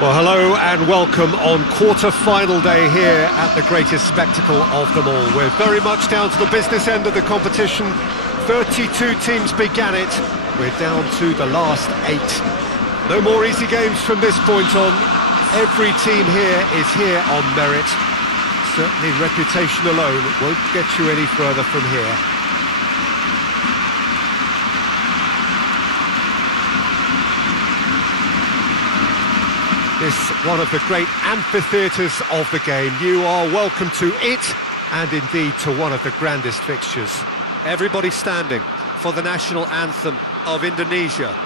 Well, hello and welcome on quarter-final day here at the greatest spectacle of them all. We're very much down to the business end of the competition. 32 teams began it. We're down to the last 8. No more easy games from this point on. Every team here is here on merit. Certainly reputation alone won't get you any further from here. This one of the great amphitheatres of the game. You are welcome to it, and indeed to one of the grandest fixtures. Everybody standing for the national anthem of Indonesia.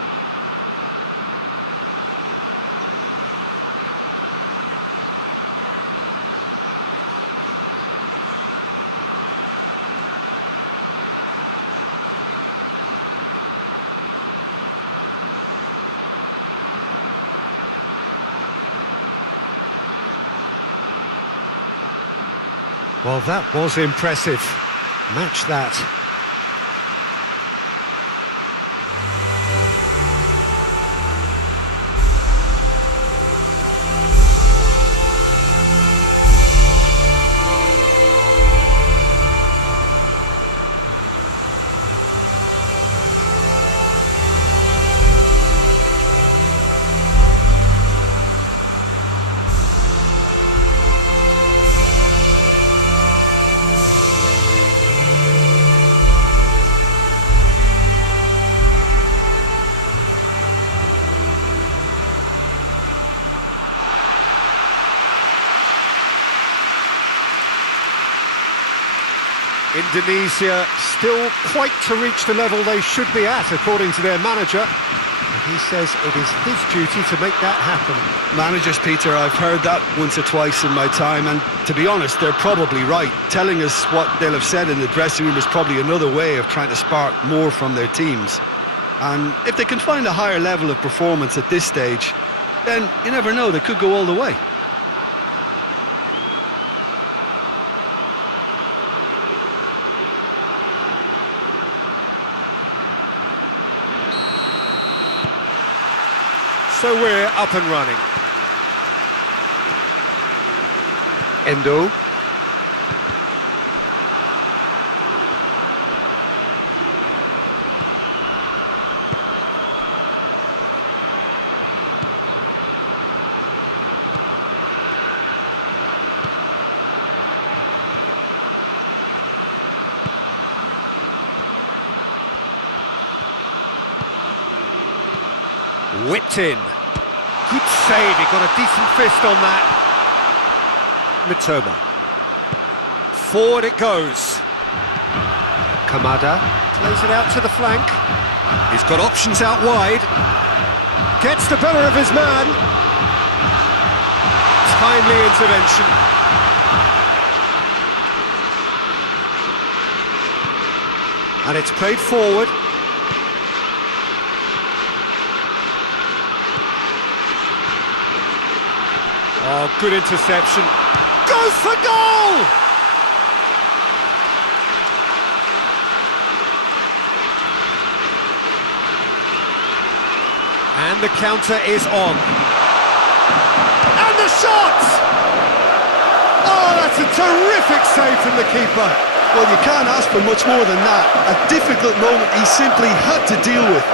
Well, that was impressive. Match that. Indonesia still quite to reach the level they should be at, according to their manager. And he says it is his duty to make that happen. Managers, Peter, I've heard that once or twice in my time, and to be honest, they're probably right. Telling us what they'll have said in the dressing room is probably another way of trying to spark more from their teams. And if they can find a higher level of performance at this stage, then you never know, they could go all the way. So we're up and running. Endo. Whipped in. Good save, he got a decent fist on that. Mitoma. Forward it goes. Kamada plays it out to the flank. He's got options out wide. Gets the better of his man. Timely intervention. And it's played forward. Oh, good interception. Goes for goal! And the counter is on. And the shot! Oh, that's a terrific save from the keeper. Well, you can't ask for much more than that. A difficult moment he simply had to deal with.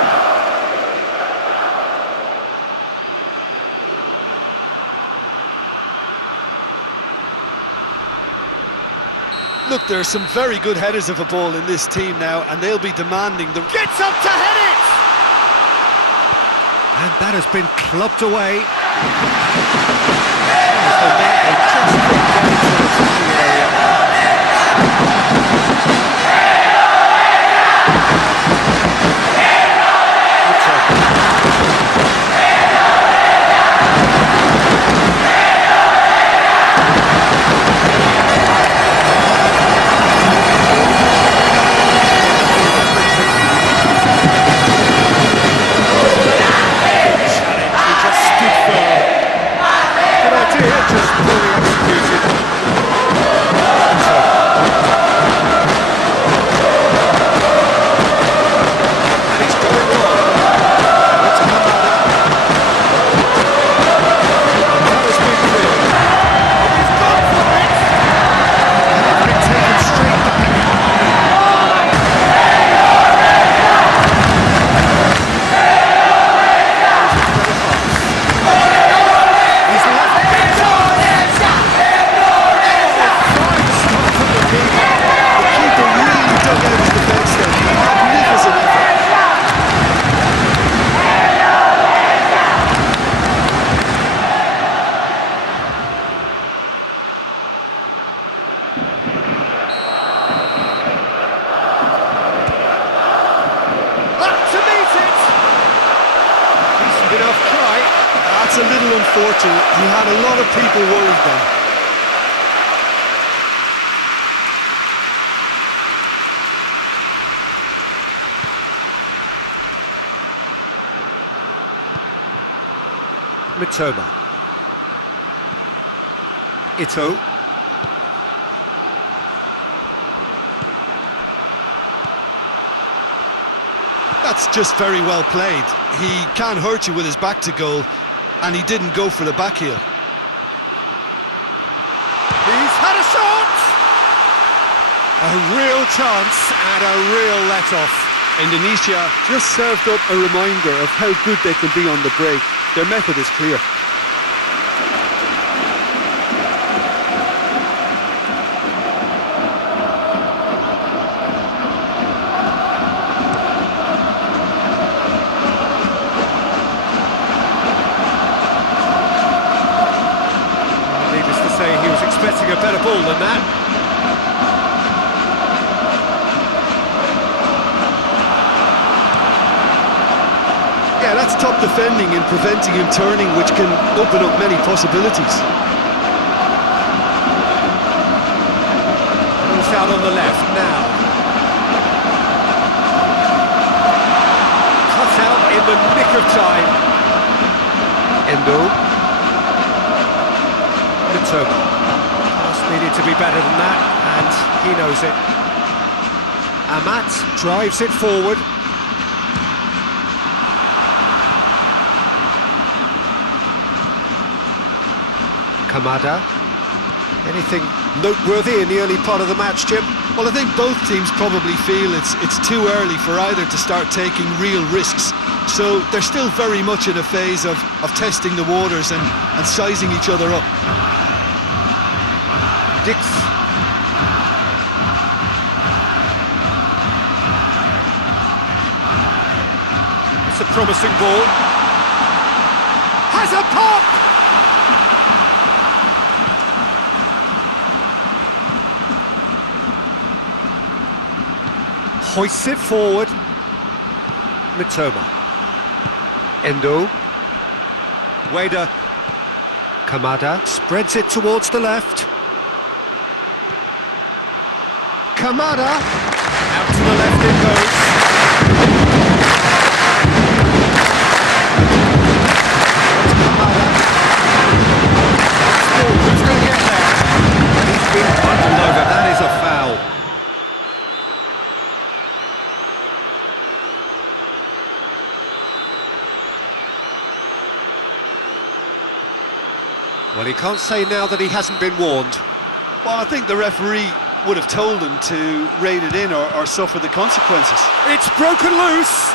Look, there are some very good headers of a ball in this team now, and they'll be demanding the... Gets up to head it! And that has been clubbed away. Just poorly executed. That's a little unfortunate. He had a lot of people worried then. Mitoma. Ito. That's just very well played. He can't hurt you with his back to goal, and he didn't go for the back heel. He's had a shot! A real chance and a real let-off. Indonesia just served up a reminder of how good they can be on the break. Their method is clear. Needless to say, he was expecting a better ball than that. Yeah, that's top defending and preventing him turning, which can open up many possibilities. Moves out on the left now. Cut out in the nick of time. Endo. Mitoma. Pass needed to be better than that, and he knows it. Amat drives it forward. Kamada. Anything noteworthy in the early part of the match, Jim? Well, I think both teams probably feel it's too early for either to start taking real risks. So they're still very much in a phase of testing the waters and sizing each other up. Dix. It's a promising ball. Has a pop! Hoists it forward. Mitoma. Endo. Wader. Kamada spreads it towards the left. Kamada. Out to the left it goes. Kamada. Who's going to get there? And he's been bundled over. That is a foul. Well, he can't say now that he hasn't been warned. Well, I think the referee would have told him to rate it in or suffer the consequences. It's broken loose!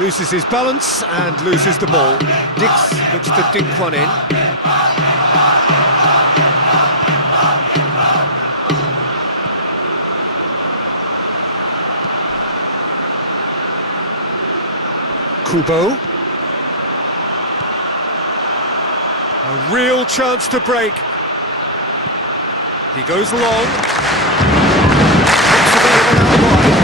Loses his balance and loses the ball. Dix looks to dink one in. Kubo. A real chance to break. He goes long. Looks available out wide.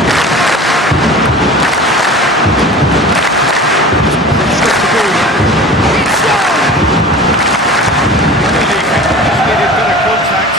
Stop the ball there. It's on! He's needed better contact.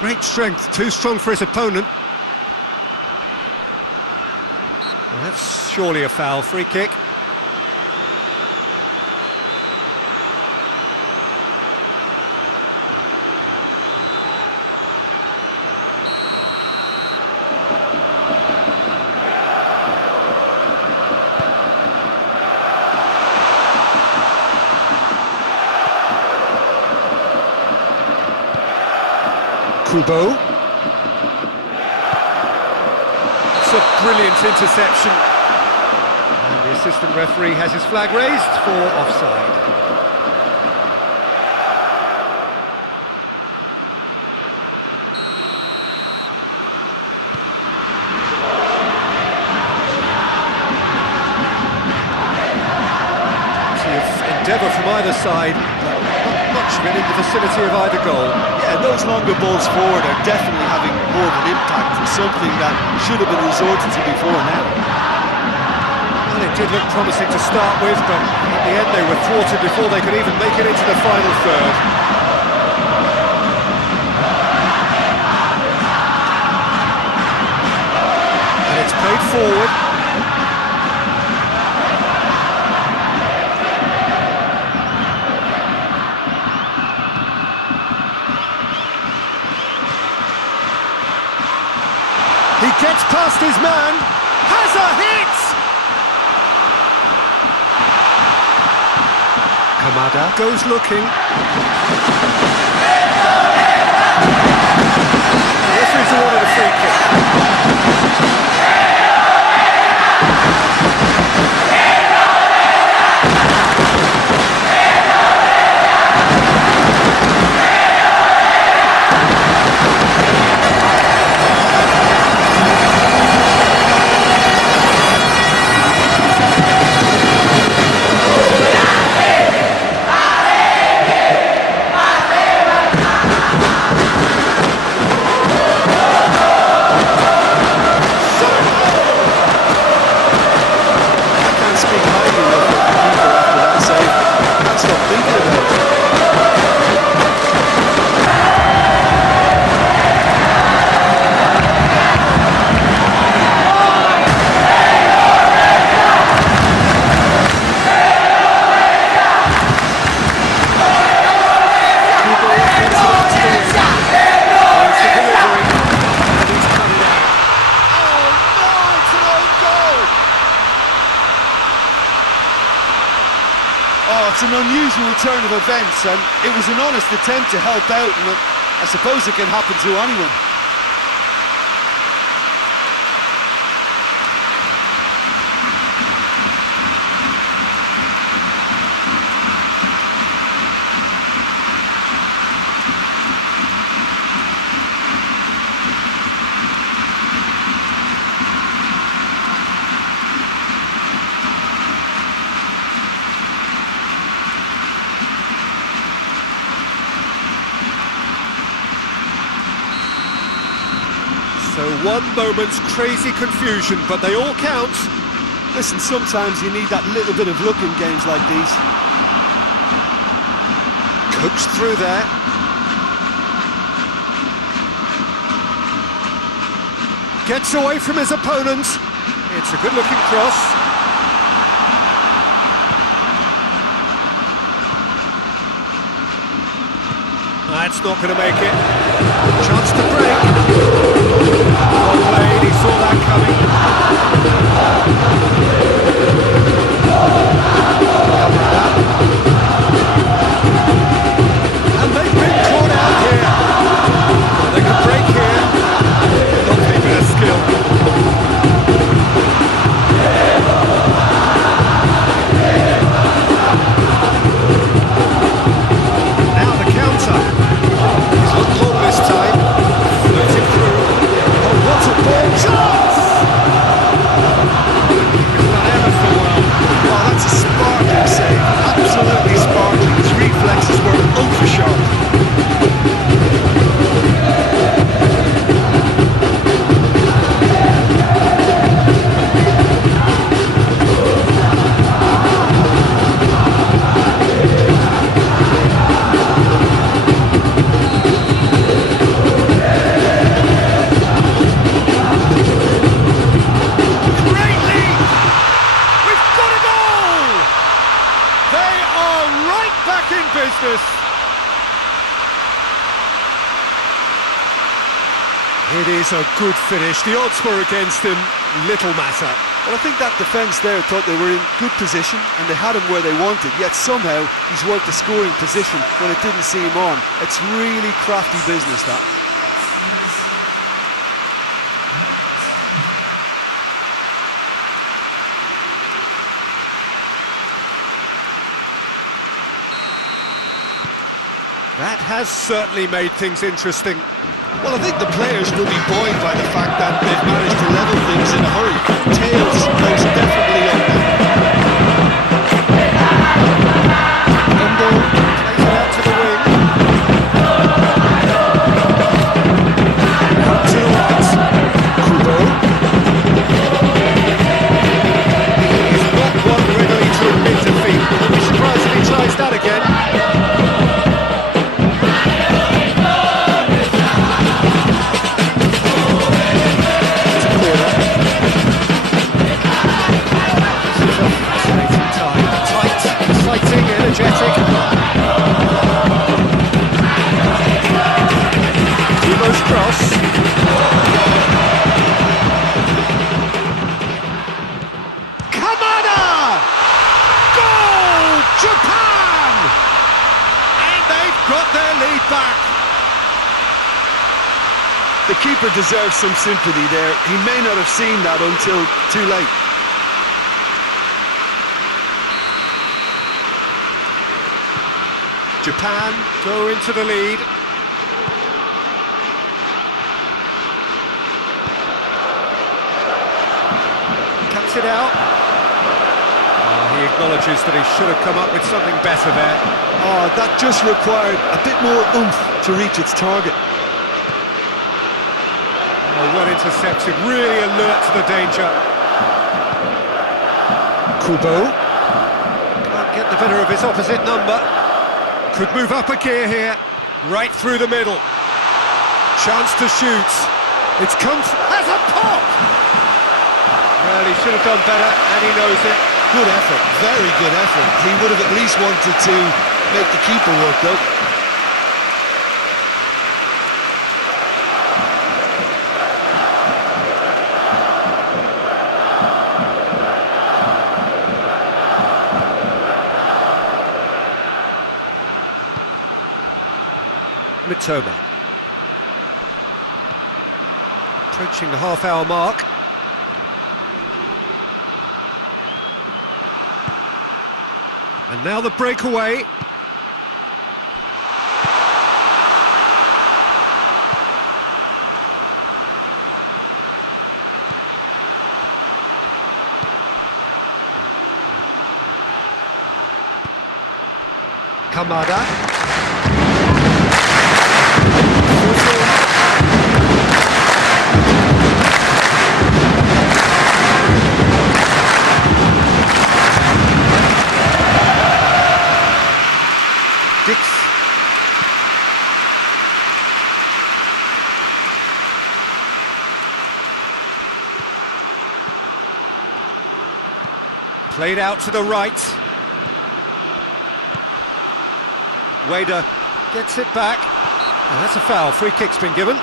Great strength, too strong for his opponent. Well, that's surely a foul, free kick. Kubo. It's a brilliant interception. And his assistant referee has his flag raised for offside. Endeavour from either side, not much of it in the vicinity of either goal. Yeah, those longer balls forward are definitely having more of an impact, something that should have been resorted to before now. Well, it did look promising to start with, but at the end they were thwarted before they could even make it into the final third. And it's played forward. He gets past his man, has a hit! Kamada goes looking. The referee's awarded a free kick. It's an unusual turn of events, and it was an honest attempt to help out, and I suppose it can happen to anyone. So one moment's crazy confusion, but they all count. Listen, sometimes you need that little bit of luck in games like these. Coaxed through there. Gets away from his opponent. It's a good-looking cross. That's not going to make it. Chance to break. Well played, he saw that coming. And they've been caught out here. They can break here. Not keeping their skill. Now the counter. He's looked long this time. Floating through. Oh, what a ball chance! He's done ever so well. Oh, that's a sparkling save. Absolutely sparkling. His reflexes were ultra sharp. Business. It is a good finish. The odds were against him, little matter. Well, I think that defence there thought they were in good position and they had him where they wanted, yet somehow he's worked the scoring position when it didn't see him on. It's really crafty business, that. That has certainly made things interesting. Well, I think the players will be buoyed by the fact that they've managed to level things in a hurry. Tails most definitely up now. Plays it out to the wing. Out to the right. Kubo. He's not one readily to admit defeat. I'd be surprised if he tries that again. Energetic. Kubo's cross. Kamada! Goal! Japan! And they've got their lead back. The keeper deserves some sympathy there. He may not have seen that until too late. Japan go into the lead. Cuts it out. He acknowledges that he should have come up with something better there. Oh, that just required a bit more oomph to reach its target. Well intercepted, really alert to the danger. Kubo. Can't get the better of his opposite number. Could move up a gear here, right through the middle. Chance to shoot. It's come, has a pop! Well, he should have done better, and he knows it. Good effort, very good effort. He would have at least wanted to make the keeper work, though. Mitoma. Approaching the half-hour mark. And now the breakaway. Kamada. Played out to the right. Wader gets it back. And that's a foul. Free kick's been given.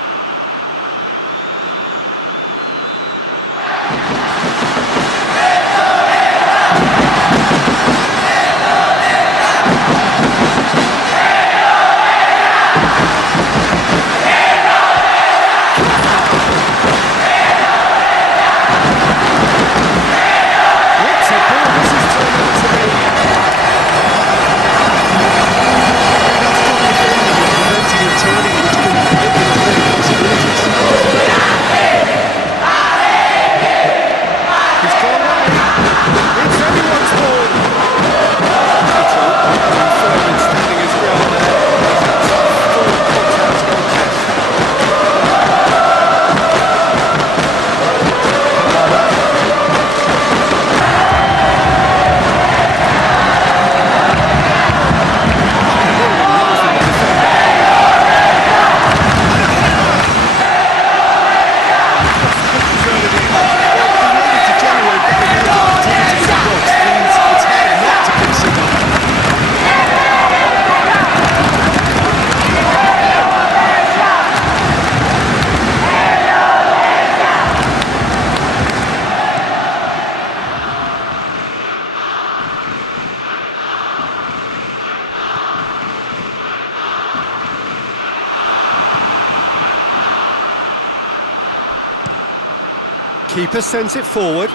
Keeper sends it forward.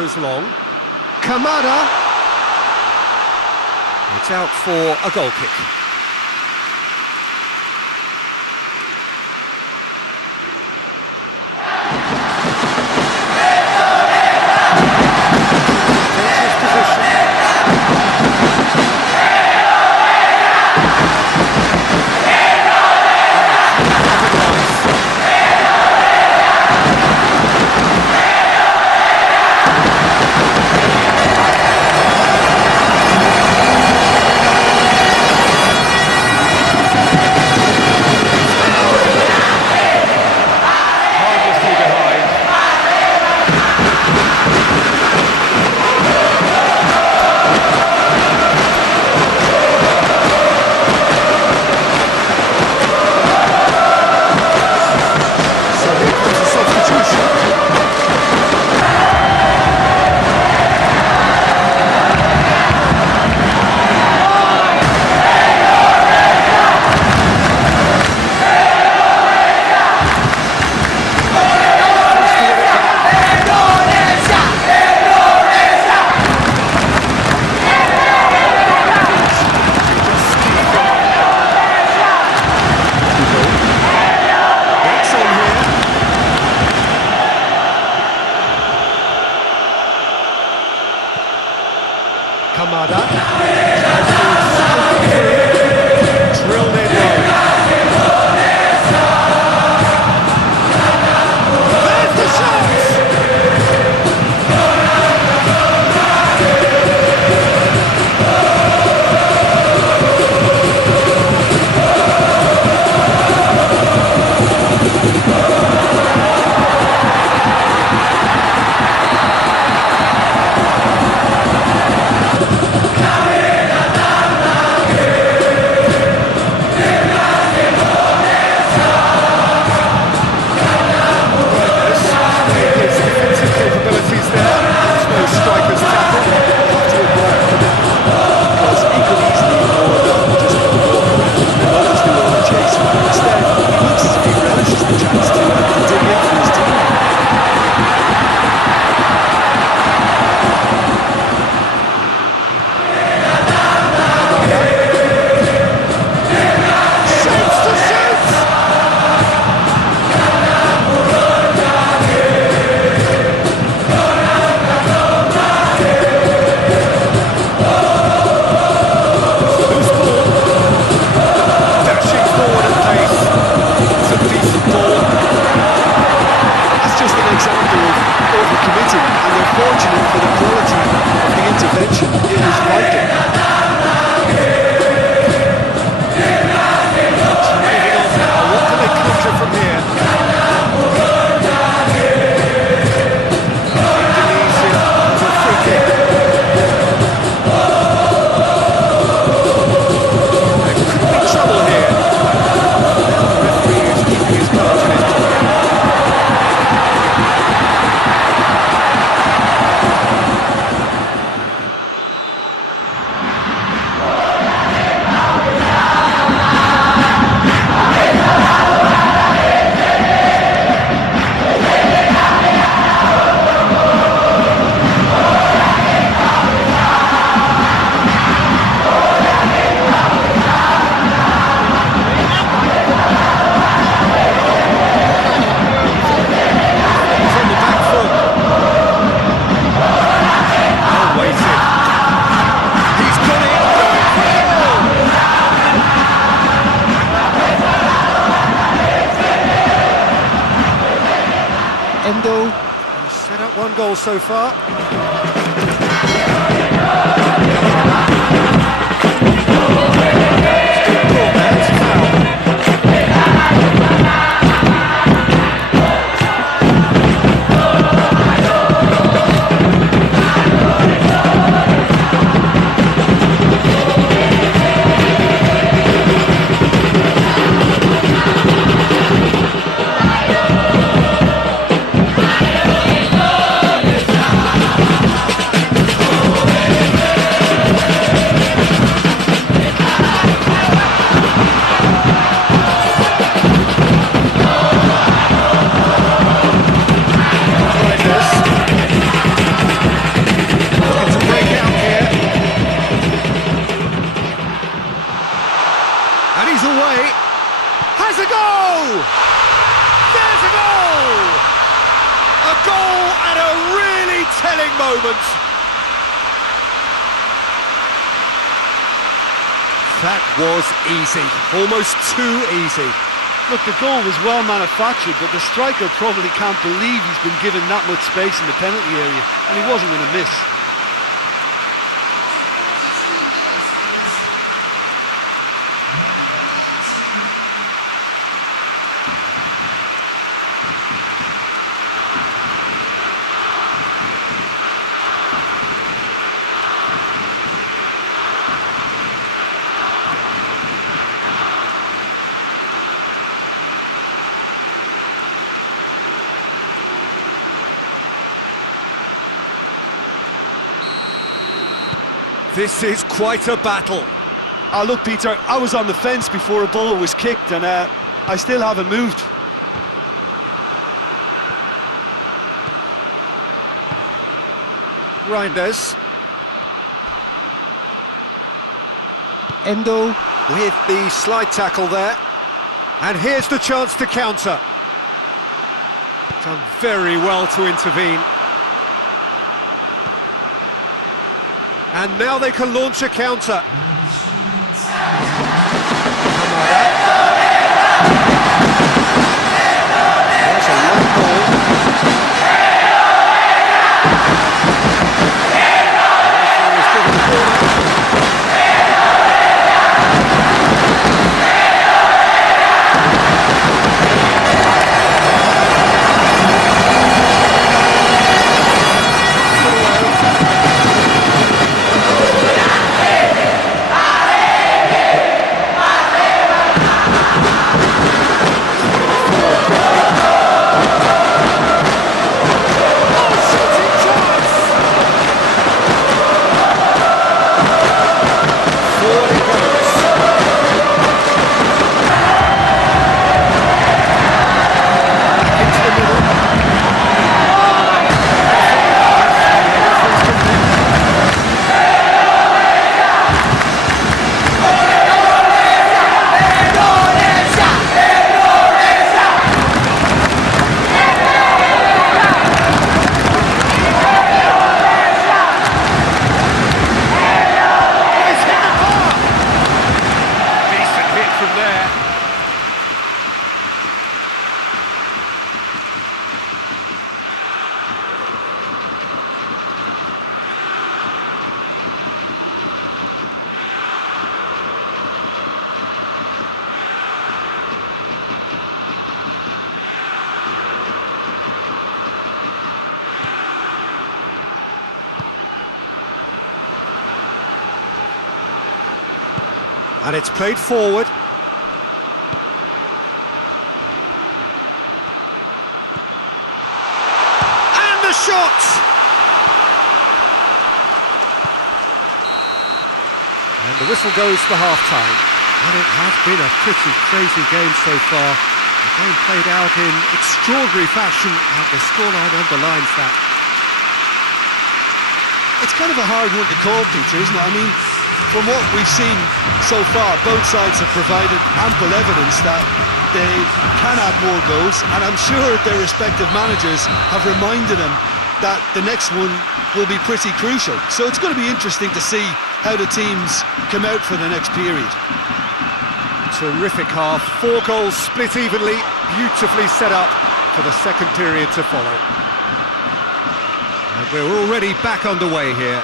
goes long. Kamada. It's out for a goal kick. Dangerous position. Kamada. Drilled in low. There's the shot! Set up one goal so far. Has a goal! There's a goal! A goal at a really telling moment. That was easy, almost too easy. Look, the goal was well manufactured, but the striker probably can't believe he's been given that much space in the penalty area, and he wasn't going to miss. This is quite a battle. Look, Peter, I was on the fence before a ball was kicked, and I still haven't moved. Reinders. Endo with the slide tackle there. And here's the chance to counter. Done very well to intervene. And now they can launch a counter. That's a long ball. And it's played forward. And the shot! And the whistle goes for half-time. And it has been a pretty crazy game so far. The game played out in extraordinary fashion, and the scoreline underlines that. It's kind of a hard one to call, Peter, isn't it? I mean, from what we've seen so far, both sides have provided ample evidence that they can add more goals, and I'm sure their respective managers have reminded them that the next one will be pretty crucial. So it's going to be interesting to see how the teams come out for the next period. Terrific half, 4 goals split evenly, beautifully set up for the second period to follow. And we're already back underway here.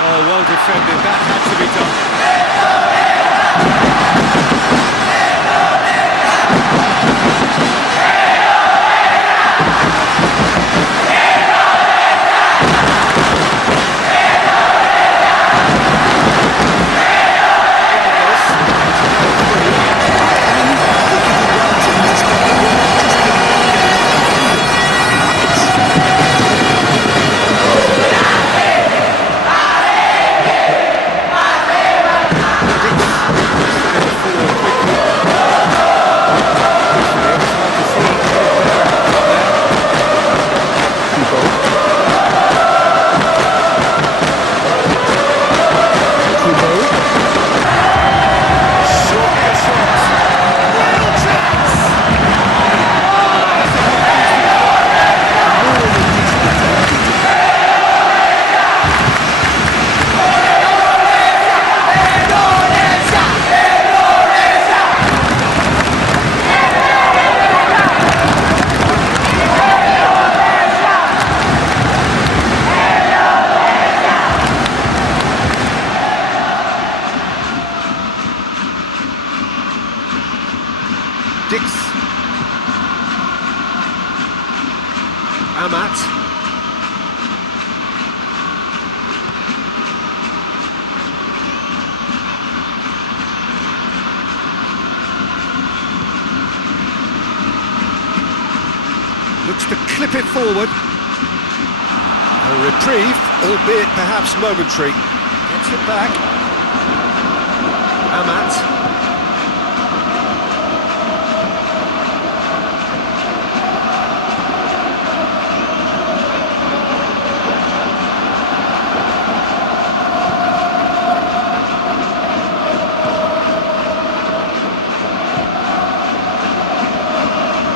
Oh, well defended, that had to be done. Dix. Amat. Looks to clip it forward. A reprieve, albeit perhaps momentary. Gets it back. Amat.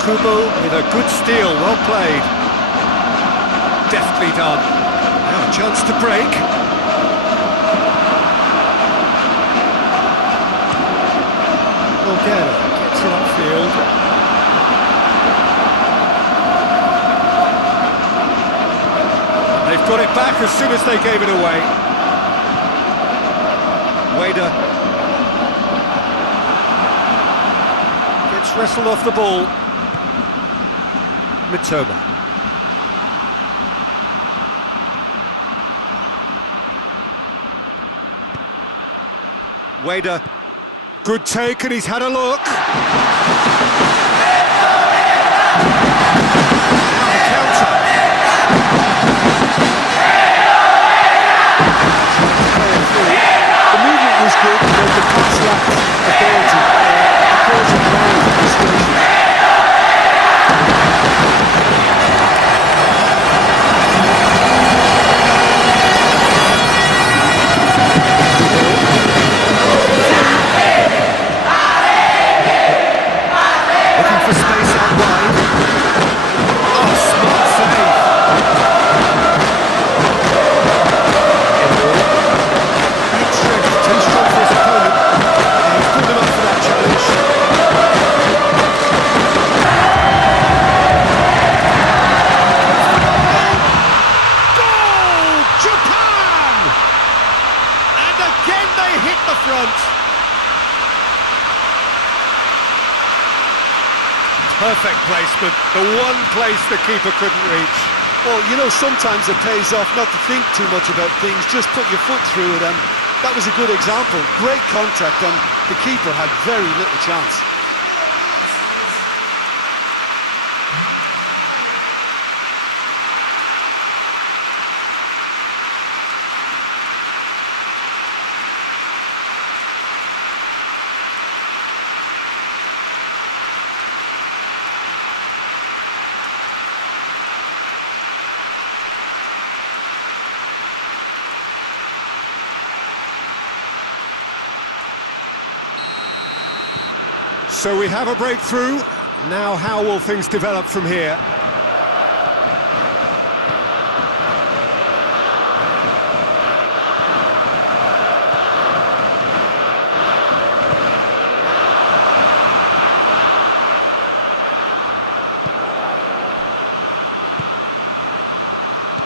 Kubo with a good steal, well played. Deftly done. Now a chance to break. Morgana gets it upfield. And they've got it back as soon as they gave it away. Wader gets wrestled off the ball. Mitoma. Wader, good take, and he's had a look. Now the counter. The movement was good, but the pass lacked authority. Causing ground frustration. Perfect placement, the one place the keeper couldn't reach. Well, you know, sometimes it pays off not to think too much about things, just put your foot through it, and that was a good example. Great contact, and the keeper had very little chance. So we have a breakthrough. Now how will things develop from here?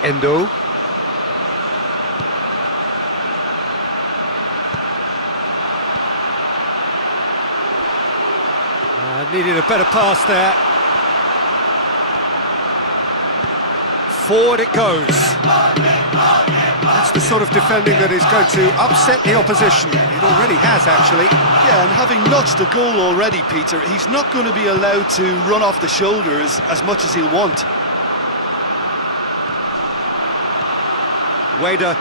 Endo. Needed a better pass there. Forward it goes. That's the sort of defending that is going to upset the opposition. It already has, actually. Yeah, and having notched a goal already, Peter, he's not going to be allowed to run off the shoulders as much as he'll want. Wader.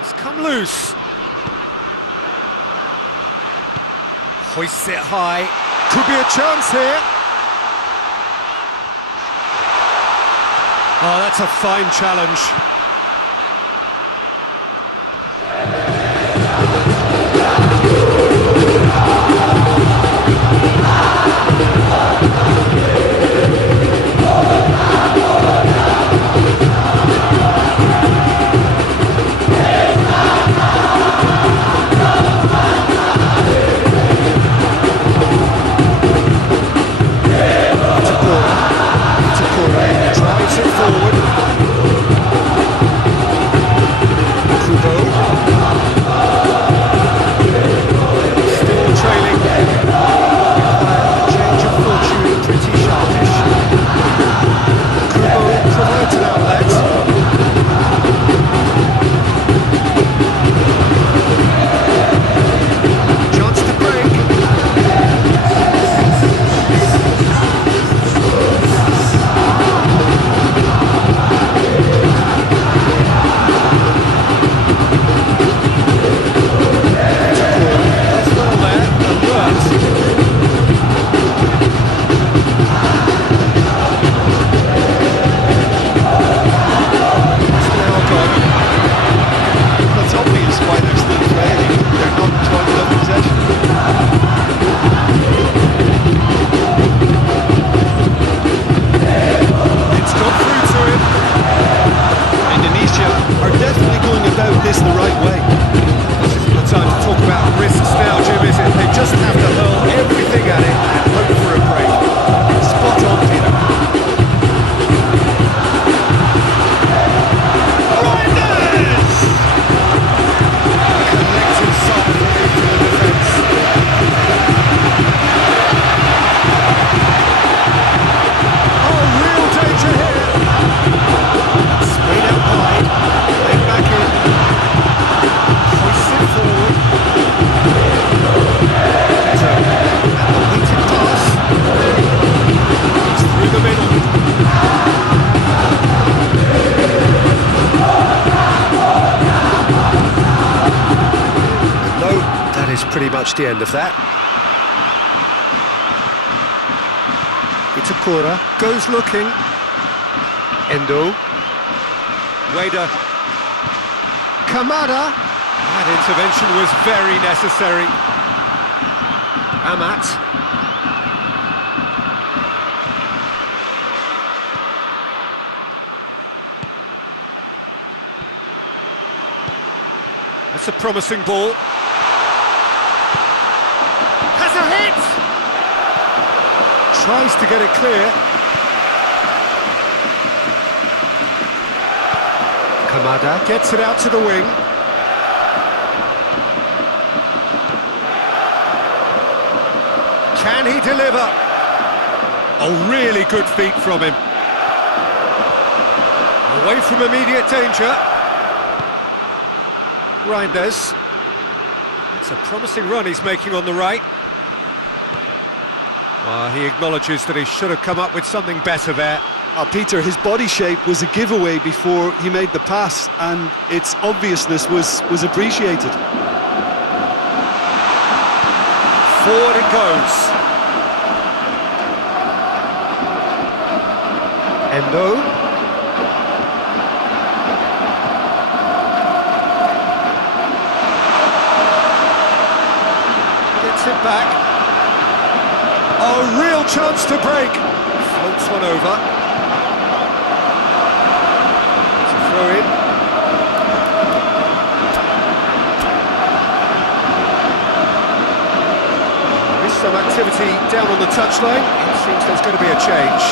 It's come loose. Hoists it high. Could be a chance here. Oh, that's a fine challenge. Drives it forward. pretty much the end of that. Itakura goes looking. Endo. Wader. Kamada. That intervention was very necessary. Amat. That's a promising ball. Has a hit! Tries to get it clear. Kamada gets it out to the wing. Can he deliver? A really good feat from him. Away from immediate danger. Reinders. It's a promising run he's making on the right. Well, he acknowledges that he should have come up with something better there. Peter, his body shape was a giveaway before he made the pass, and its obviousness was appreciated. Forward it goes. Endo. Gets it back. A real chance to break. Floats one over. It's a throw in. There is some activity down on the touchline. It seems there's going to be a change.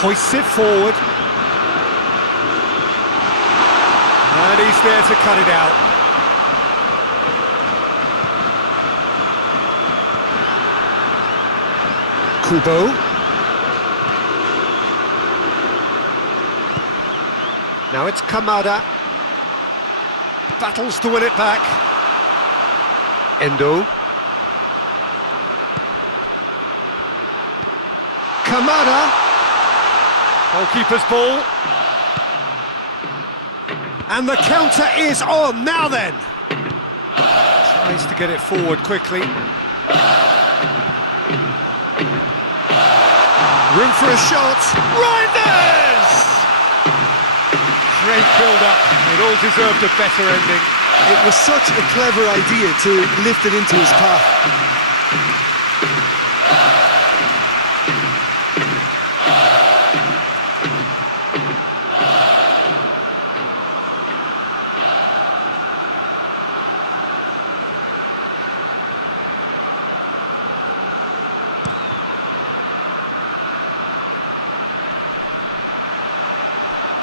Hoists it forward. And he's there to cut it out. Kubo. Now it's Kamada. Battles to win it back. Endo. Kamada. Goalkeeper's ball. And the counter is on, now then! Tries to get it forward quickly. Room for a shot. Reinders! Great build-up. It all deserved a better ending. It was such a clever idea to lift it into his path.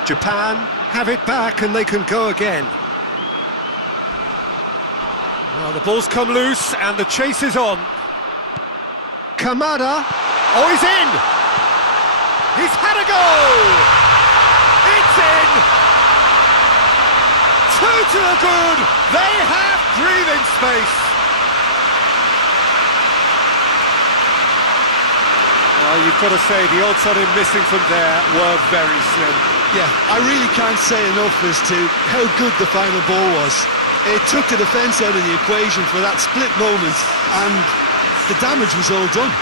Japan have it back and they can go again. Well, the ball's come loose and the chase is on. Kamada. Oh, he's in! He's had a go! It's in! Two to the good! They have breathing space! Well, you've got to say the odds on him missing from there were very slim. Yeah, I really can't say enough as to how good the final ball was. It took the defence out of the equation for that split moment, and the damage was all done.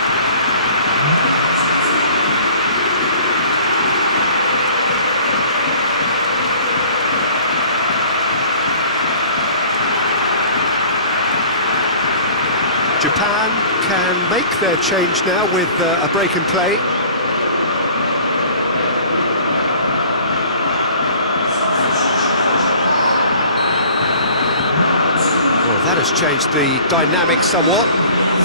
Japan can make their change now with a break in play. That has changed the dynamic somewhat.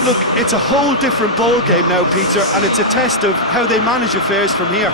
Look, it's a whole different ball game now, Peter, and it's a test of how they manage affairs from here.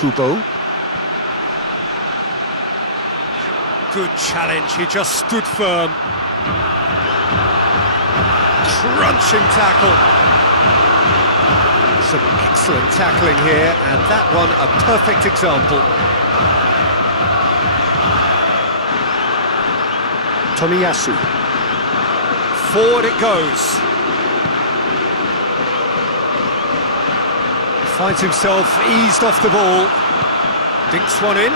Kubo. Good challenge, he just stood firm. Crunching tackle. Some excellent tackling here, and that one a perfect example. Tomiyasu. Forward it goes. Finds himself eased off the ball. Dinks one in.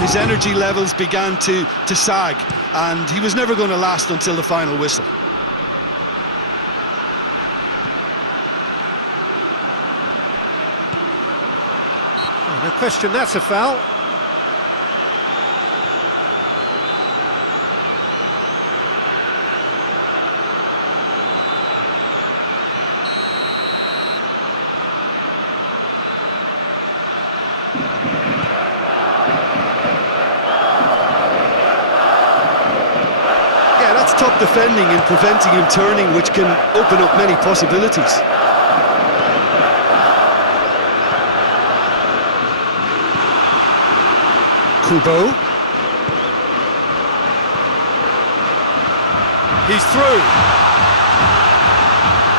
His energy levels began to sag, and he was never going to last until the final whistle. Oh, no question, that's a foul. Top defending and preventing him turning, which can open up many possibilities. Kubo. He's through.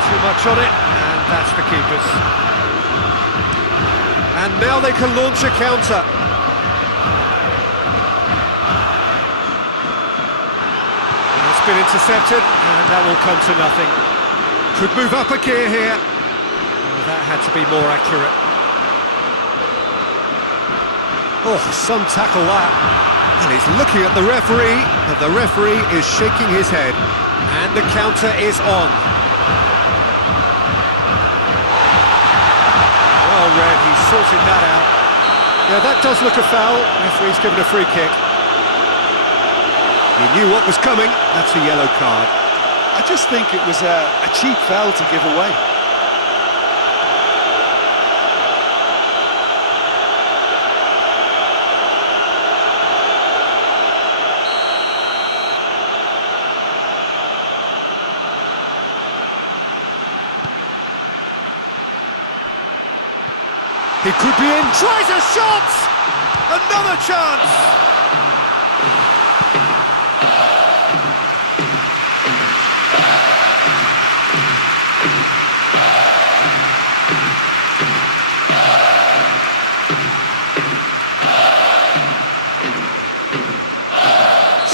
Too much on it, and that's the keepers. And now they can launch a counter. Been intercepted, and that will come to nothing. Could move up a gear here. Oh, that had to be more accurate. Oh, some tackle that. And he's looking at the referee, but the referee is shaking his head. And the counter is on. Well read, he's sorted that out. Yeah, that does look a foul. Referee's given a free kick. He knew what was coming. That's a yellow card. I just think it was a cheap foul to give away. He could be in. Tries a shot! Another chance!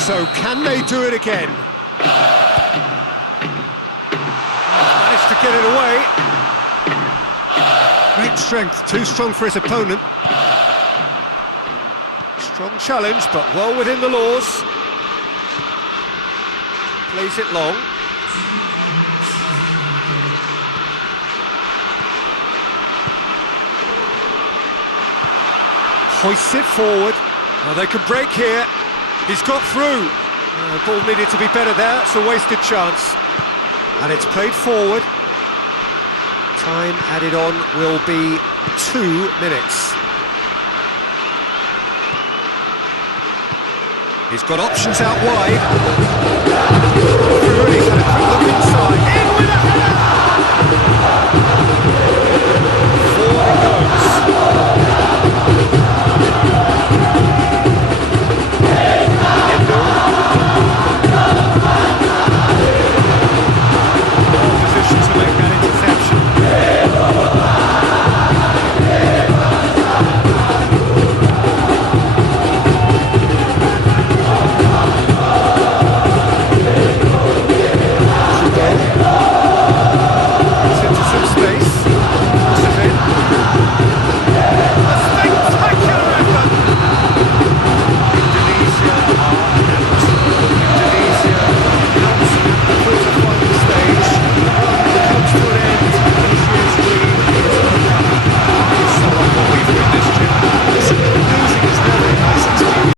So can they do it again? Managed to get it away. Great strength, too strong for his opponent. Strong challenge, but well within the laws. Plays it long. Hoists it forward. Now they could break here. He's got through. The ball needed to be better there. It's a wasted chance. And it's played forward. Time added on will be 2 minutes. He's got options out wide.